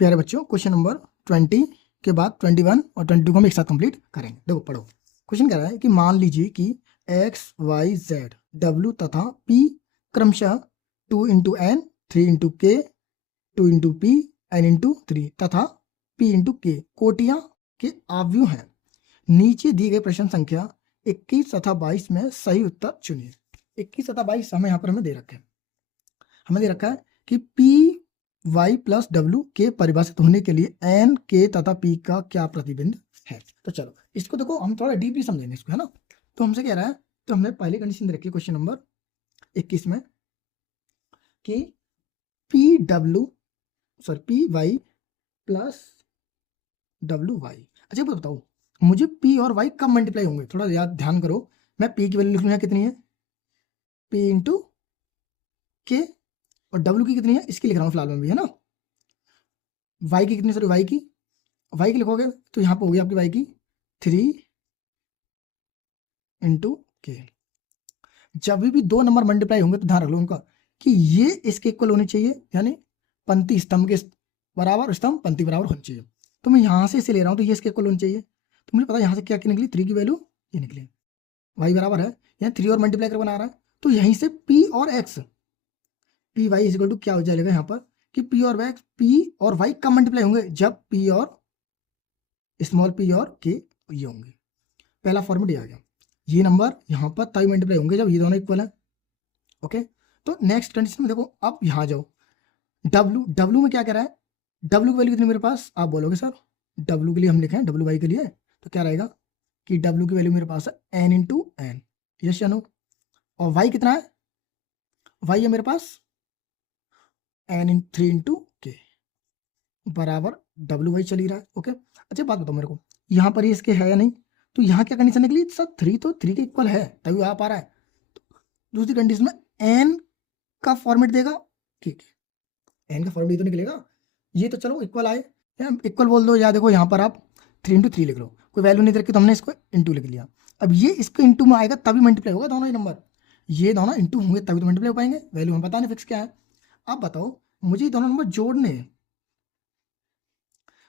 प्यारे बच्चों, question number 20 के बाद 21 और 22 को हम एक साथ कंप्लीट करेंगे। देखो पढ़ो। क्वेश्चन कह रहा है कि मान लीजिए कि x, y, z, w तथा p क्रमशः 2 इंटू एन, 3 इंटू के, 2 इंटू पी, एन इंटू 3 तथा p इंटू के कोटियां के आव्यूह हैं। नीचे दी गई प्रश्न संख्या 21 तथा 22 में सही उत्तर चुनिए। 21 तथा 22 हमें यहाँ पर हमें दे रखे हैं। हमें दे रखा है कि पी वाई प्लस डब्ल्यू के परिभाषित होने के लिए एन, के तथा पी का क्या प्रतिबिंब है। तो चलो इसको देखो, हम थोड़ा डीपली समझेंगे इसको, है ना। तो हमसे कह रहा है, तो हमने पहली कंडीशन दे रखी है क्वेश्चन नंबर 21 में कि P Y plus W Y. अच्छा बताओ मुझे पी और वाई कब मल्टीप्लाई होंगे, थोड़ा याद ध्यान करो। मैं पी की वैल्यू लिख लूँ कितनी है, पी इंटू के, और डब्ल्यू की कितनी है इसकी लिख रहा हूँ फिलहाल में भी, है ना। वाई की कितनी, सॉरी वाई की लिखोगे तो यहाँ पे होगी आपकी वाई की 3 इंटू के। जब भी दो नंबर मल्टीप्लाई होंगे तो ध्यान रख लो उनका कि ये इसके इक्वल होने चाहिए, यानी पंक्ति स्तंभ के बराबर, स्तंभ पंक्ति बराबर होनी चाहिए। तो मैं यहाँ से इसे ले रहा हूँ तो ये इसके इक्वल होनी चाहिए। तो मुझे पता है यहाँ से क्या निकली, 3 की वैल्यू ये निकली, वाई बराबर है, यहाँ 3 और मल्टीप्लाई कर बना रहा है। तो यहीं से पी और X, P Y is equal to क्या हो जाएगा यहाँ पर कि पी और वाई कब मल्टीप्लाई होंगे, जब पी और स्मॉल पी और के ये होंगे। पहला फॉर्मेट ये आ गया। ये नंबर यहाँ पर तभी मल्टीप्लाई होंगे जब ये दोनों इक्वल है। ओके, तो नेक्स्ट कंडीशन में देखो, अब यहाँ जाओ, डब्ल्यू में क्या कह रहा है, डब्ल्यू की वैल्यू कितनी मेरे पास, आप बोलोगे सर डब्ल्यू के लिए हम लिखे हैं डब्ल्यू वाई के लिए, तो क्या रहेगा कि डब्ल्यू की वैल्यू मेरे पास है एन इंटू एन, यस या नो। और वाई कितना है, वाई है मेरे पास एन इन 3 इंटू के बराबर डब्ल्यू वाई चल ही रहा है। ओके, अच्छा बात बताओ मेरे को, यहाँ पर इसके है या नहीं, तो यहाँ क्या कंडीशन निकली सर, 3 तो 3 के इक्वल है तभी आ पा रहा है। तो दूसरी कंडीशन में एन का फॉर्मेट देगा, ठीक है, एन का फॉर्मेट तो निकलेगा। ये तो चलो इक्वल आए, इक्वल बोल दो, या देखो यहाँ पर आप 3 इंटू 3 लिख लो, कोई वैल्यू नहीं रखी तो हमने इसको इंटू लिख लिया। अब ये इसको इंटू में आएगा तभी मल्टीप्लाई होगा दोनों ही नंबर, ये दोनों इंटू होंगे तभी तो मल्टीप्लाई हो पाएंगे। वैल्यू हमें पता नहीं फिक्स क्या है। अब बताओ मुझे ये दोनों नंबर जोड़ने हैं,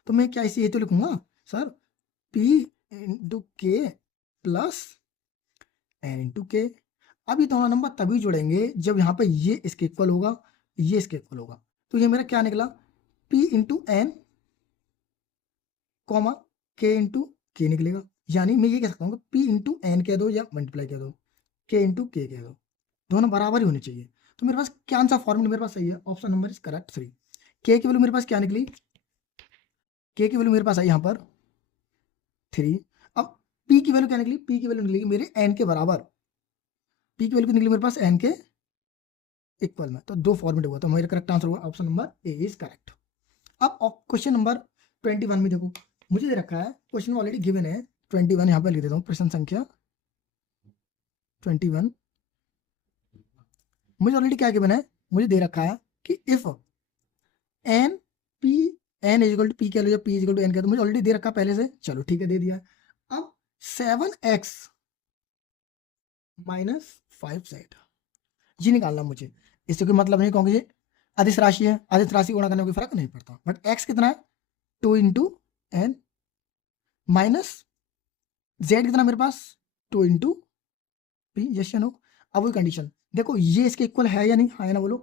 तो मैं क्या इसे ये तो लिखूंगा सर पी इंटू के प्लस एन इंटू के। अब ये दोनों नंबर तभी जुड़ेंगे जब यहाँ पे ये इसके इक्वल होगा, ये इसके इक्वल होगा। तो ये मेरा क्या निकला, पी इंटू एन कॉमा के इंटू के निकलेगा। यानी मैं ये कह सकता हूँ पी इंटू एन कह दो या मल्टीप्लाई कह दो, के इंटू के कह दो, दोनों बराबर ही होने चाहिए। तो मेरे पास क्या सा फॉर्मूला मेरे पास सही है, ऑप्शन नंबर इज करेक्ट 3। के की वैल्यू मेरे पास क्या निकली, के की वैल्यू मेरे पास आई यहाँ पर 3। अब पी की वैल्यू क्या निकली, पी की वैल्यू निकलेगी मेरे एन के बराबर, पी की वैल्यू निकली मेरे पास एन के इक्वल में। तो दो फॉर्मेट हुआ, तो मेरा करेक्ट आंसर हुआ option number A is correct. अब क्वेश्चन नंबर 21 में देखो, मुझे दे रखा है, क्वेश्चन ऑलरेडी गिवन है 21, यहाँ पर लिख देता हूँ प्रश्न संख्या 21। मुझे ऑलरेडी क्या गिवन है, मुझे दे रखा है कि if n P n is equal to P कह लो या P is equal to n कह दो, मुझे ऑलरेडी दे रखा पहले से, चलो ठीक है दे दिया। अब 7x माइनस 5z ये निकालना मुझे, इससे कोई मतलब नहीं क्योंकि ये अदिश राशि है, अदिश राशि गुणा करने में कोई फर्क नहीं पड़ता। बट x कितना है 2 इंटू एन माइनस z कितना मेरे पास 2 इंटू पी, यस या नो। अब वही कंडीशन देखो, ये इसके इक्वल है या नहीं, हाँ या ना बोलो।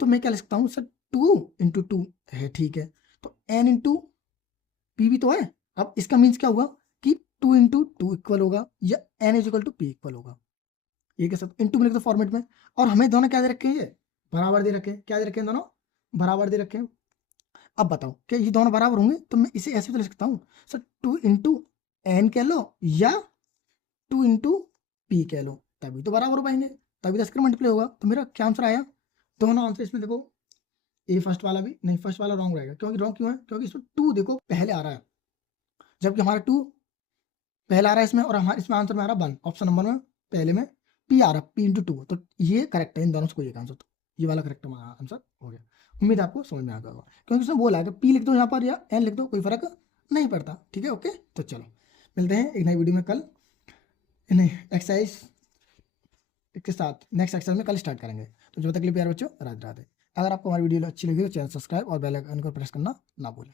तो मैं क्या लिख सकता हूँ सर 2 इंटू 2 है, ठीक है, तो n इंटू पी भी तो है। अब इसका मीन्स क्या हुआ कि 2 इंटू 2 इक्वल होगा या n is equal to P equal होगा, ये क्या सब इंटू में लिख दो फॉर्मेट में। और हमें दोनों क्या दे रखे हैं, ये बराबर दे रखे हैं, क्या दे रखे हैं, दोनों बराबर दे रखे हैं। अब बताओ क्या ये दोनों बराबर होंगे, तो मैं इसे ऐसे तो लिख सकता हूँ सर 2 इंटू एन कह लो या 2 इंटू पी कह लो, तभी तो बराबर हो पाएंगे, तभी 10 का मल्टीप्लाई होगा। तो मेरा क्या आंसर आया, दोनों आंसर इसमें देखो, ए फर्स्ट वाला भी नहीं, फर्स्ट वाला रॉन्ग रहेगा, क्योंकि रॉन्ग क्यों है, क्योंकि इसमें 2 देखो पहले आ रहा है, जबकि हमारा 2 पहला आ रहा है इसमें, और हमारे इसमें आंसर में आ रहा है 1 ऑप्शन नंबर में पहले में पी आ रहा है, पी इंटू 2, तो ये करेक्ट है, इन दोनों से कोई एक आंसर, तो ये वाला करेक्ट हमारा आंसर हो गया। उम्मीद आपको समझ में आ गया होगा, क्योंकि उसने बोला है कि पी लिख दो यहाँ पर या एन लिख दो, कोई फर्क नहीं पड़ता, ठीक है। ओके, तो चलो मिलते हैं एक नई वीडियो में कल, नहीं एक्सरसाइज के साथ, नेक्स्ट एक्सरसाइज में कल स्टार्ट करेंगे। तो जब तक के लिए प्यारे बच्चों राधे राधे। अगर आपको हमारी वीडियो अच्छी लगी तो चैनल सब्सक्राइब और बेल आइकन को प्रेस करना ना भूलें।